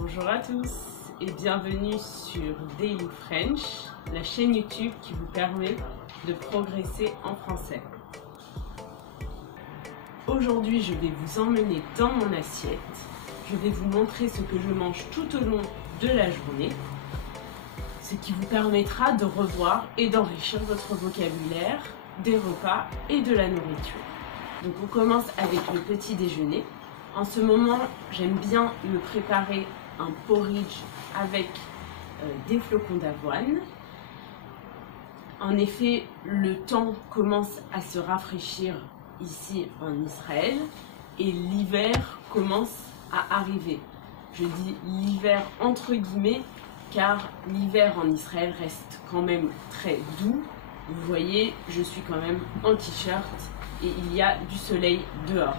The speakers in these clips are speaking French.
Bonjour à tous et bienvenue sur Daily French, la chaîne YouTube qui vous permet de progresser en français. Aujourd'hui, je vais vous emmener dans mon assiette. Je vais vous montrer ce que je mange tout au long de la journée, ce qui vous permettra de revoir et d'enrichir votre vocabulaire, des repas et de la nourriture. Donc on commence avec le petit déjeuner. En ce moment, j'aime bien me préparer un porridge avec des flocons d'avoine. En effet, le temps commence à se rafraîchir ici en Israël et l'hiver commence à arriver. Je dis l'hiver entre guillemets car l'hiver en Israël reste quand même très doux. Vous voyez, je suis quand même en t-shirt et il y a du soleil dehors.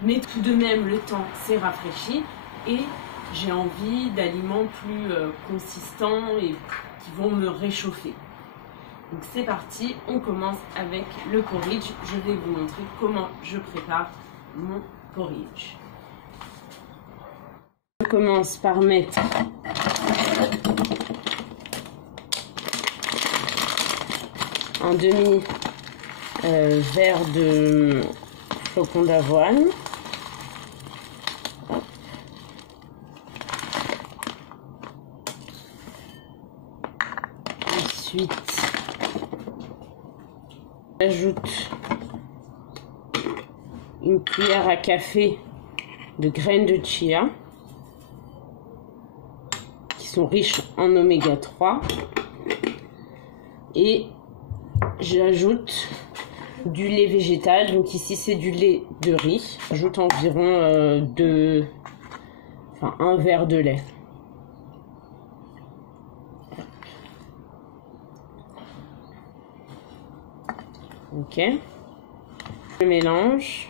Mais tout de même, le temps s'est rafraîchi et j'ai envie d'aliments plus consistants et qui vont me réchauffer. Donc c'est parti, on commence avec le porridge. Je vais vous montrer comment je prépare mon porridge. Je commence par mettre un demi verre de flocons d'avoine. Ensuite, j'ajoute une cuillère à café de graines de chia qui sont riches en oméga 3 et j'ajoute du lait végétal, donc ici c'est du lait de riz. J'ajoute environ un verre de lait. Ok, je mélange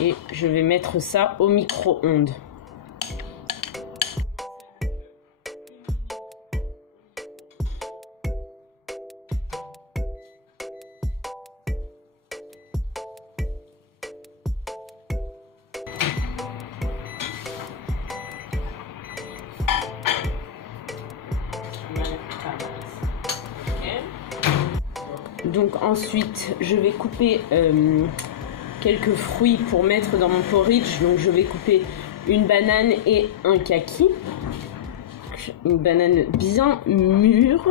et je vais mettre ça au micro-ondes. Donc ensuite, je vais couper quelques fruits pour mettre dans mon porridge. Donc je vais couper une banane et un kaki. Une banane bien mûre.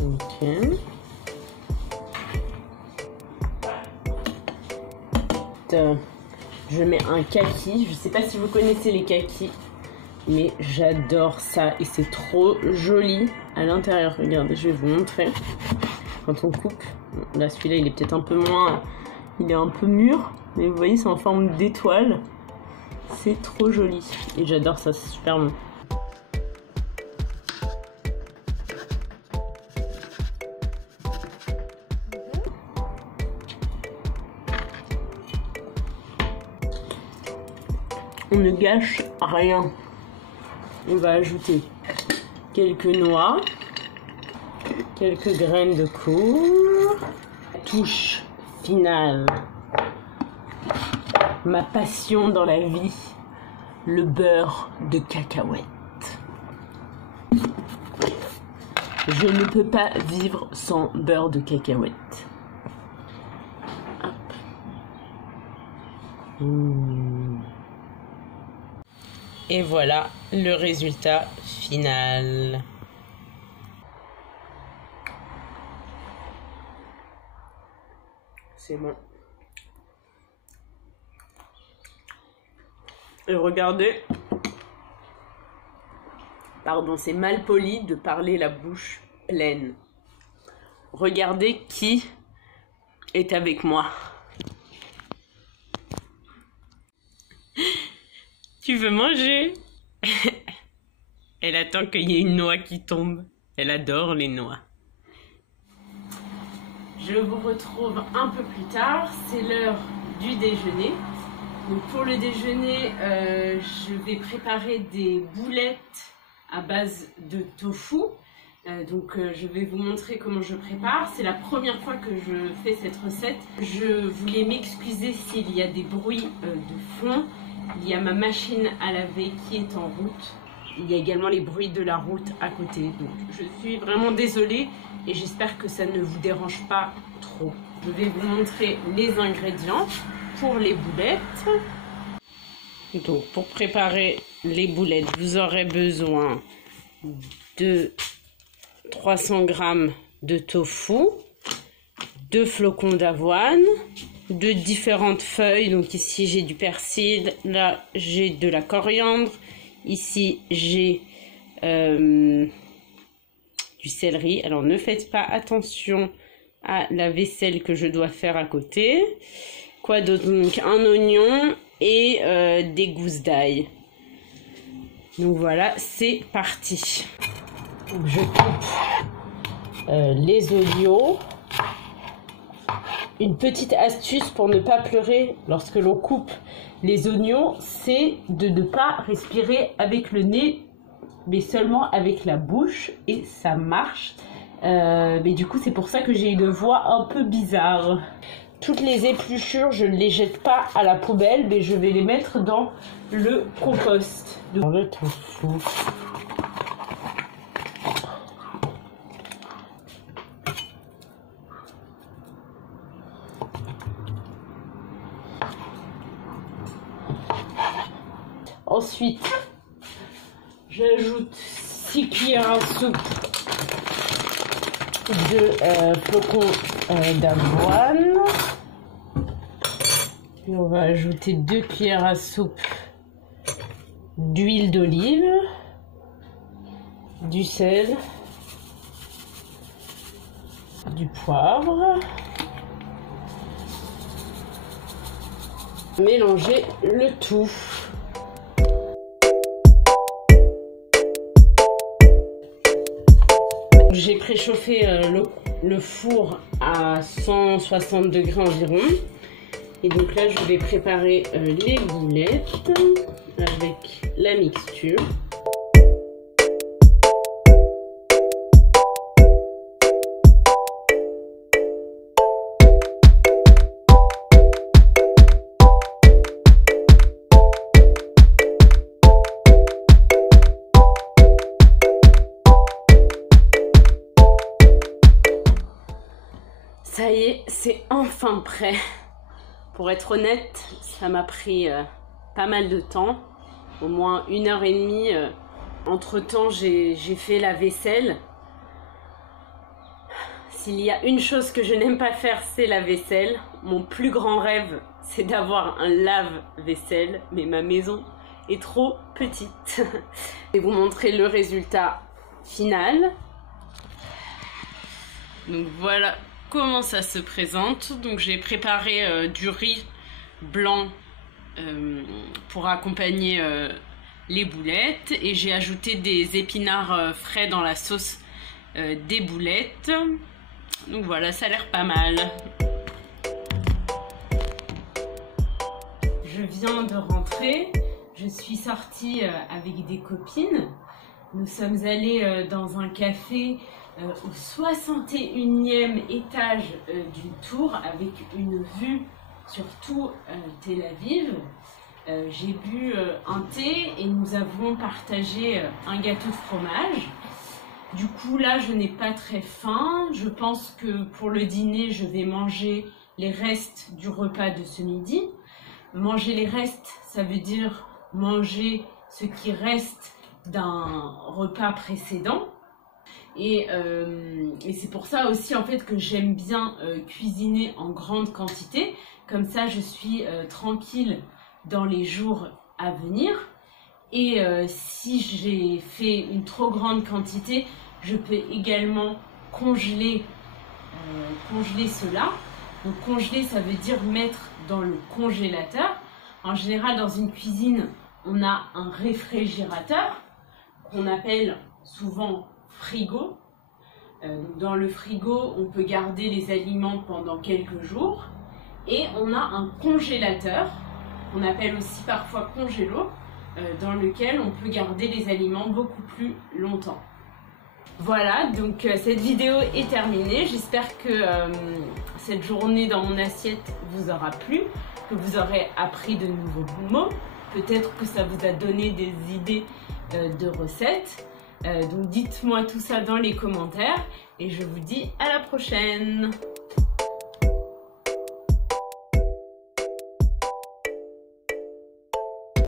Ok. Je mets un kaki. Je ne sais pas si vous connaissez les kakis, mais j'adore ça et c'est trop joli à l'intérieur. Regardez, je vais vous montrer quand on coupe. Là, celui-là, il est peut-être un peu moins, il est un peu mûr, mais vous voyez, c'est en forme d'étoile. C'est trop joli et j'adore ça, c'est super bon. On ne gâche rien. On va ajouter quelques noix, quelques graines de courge, touche finale, ma passion dans la vie, le beurre de cacahuète. Je ne peux pas vivre sans beurre de cacahuète. Hop. Et voilà le résultat final. C'est bon. Et regardez. Pardon, c'est mal poli de parler la bouche pleine. Regardez qui est avec moi. Tu veux manger? Elle attend qu'il y ait une noix qui tombe. Elle adore les noix. Je vous retrouve un peu plus tard. C'est l'heure du déjeuner. Donc pour le déjeuner, je vais préparer des boulettes à base de tofu Je vais vous montrer comment je prépare. C'est la première fois que je fais cette recette. Je voulais m'excuser s'il y a des bruits de fond. Il y a ma machine à laver qui est en route. Il y a également les bruits de la route à côté. Donc je suis vraiment désolée et j'espère que ça ne vous dérange pas trop. Je vais vous montrer les ingrédients pour les boulettes. Donc pour préparer les boulettes, vous aurez besoin de 300 g de tofu, 2 flocons d'avoine, de différentes feuilles. Donc ici j'ai du persil, là j'ai de la coriandre, ici j'ai du céleri. Alors ne faites pas attention à la vaisselle que je dois faire à côté. Quoi d'autre? Donc un oignon et des gousses d'ail. Donc voilà, c'est parti. Donc, je coupe les oignons. Une petite astuce pour ne pas pleurer lorsque l'on coupe les oignons, c'est de ne pas respirer avec le nez, mais seulement avec la bouche, et ça marche. Mais du coup, c'est pour ça que j'ai une voix un peu bizarre. Toutes les épluchures, je ne les jette pas à la poubelle, mais je vais les mettre dans le compost. Dans le tofu. Ensuite, j'ajoute 6 cuillères à soupe de flocons d'avoine. Puis on va ajouter 2 cuillères à soupe d'huile d'olive, du sel, du poivre. Mélanger le tout. J'ai préchauffé le four à 160 degrés environ. Et donc là, je vais préparer les boulettes avec la mixture. Ça y est, c'est enfin prêt. Pour être honnête, ça m'a pris pas mal de temps, au moins 1h30. Entre temps, j'ai fait la vaisselle. S'il y a une chose que je n'aime pas faire, c'est la vaisselle. Mon plus grand rêve, c'est d'avoir un lave-vaisselle, mais ma maison est trop petite. Je vais vous montrer le résultat final. Donc voilà comment ça se présente. Donc j'ai préparé du riz blanc pour accompagner les boulettes, et j'ai ajouté des épinards frais dans la sauce des boulettes. Donc voilà, ça a l'air pas mal. Je viens de rentrer, je suis sortie avec des copines. Nous sommes allés dans un café au 61e étage d'une tour avec une vue sur tout Tel Aviv. J'ai bu un thé et nous avons partagé un gâteau de fromage. Du coup là, je n'ai pas très faim. Je pense que pour le dîner, je vais manger les restes du repas de ce midi. Manger les restes, ça veut dire manger ce qui reste d'un repas précédent. Et c'est pour ça aussi en fait que j'aime bien cuisiner en grande quantité. Comme ça, je suis tranquille dans les jours à venir. Et si j'ai fait une trop grande quantité, je peux également congeler cela. Donc congeler, ça veut dire mettre dans le congélateur. En général, dans une cuisine, on a un réfrigérateur qu'on appelle souvent frigo. Dans le frigo, on peut garder les aliments pendant quelques jours. Et on a un congélateur, qu'on appelle aussi parfois congélo, dans lequel on peut garder les aliments beaucoup plus longtemps. Voilà, donc cette vidéo est terminée. J'espère que cette journée dans mon assiette vous aura plu, que vous aurez appris de nouveaux mots. Peut-être que ça vous a donné des idées de recettes. Donc dites-moi tout ça dans les commentaires et je vous dis à la prochaine.